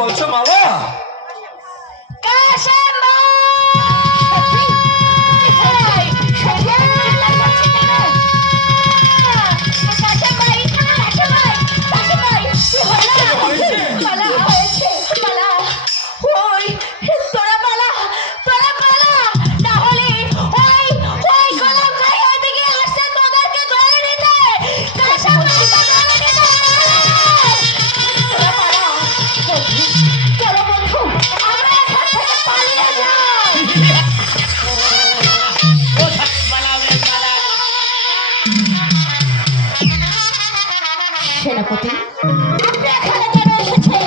বলছো মামা? সেনাপতি, আপনি এখানে কেন এসেছেন?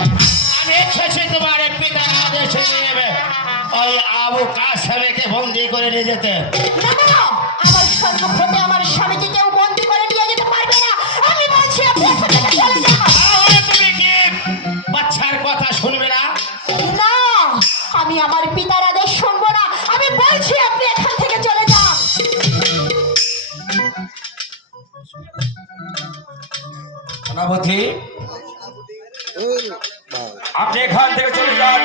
আমি এসেছি তোমার পিতার আদেশে নিয়ে ওই আবু কাসেমকে বন্দি করে নিয়ে যেতে। না, আমার সম্মুখে আমার স্বামীকে কেউ বন্দি করে নিয়ে যেতে পারবে না। আমি বলছি আপনি এখান থেকে চলে যান। তাহলে তুমি কি বাচ্চার কথা শুনবে না? না, আমি আমার পিতার আদেশ শুনবো না। আমি বলছি আপনি এখান থেকে চলে যান। সেনাপতি, আপনি এখান থেকে চলে যান।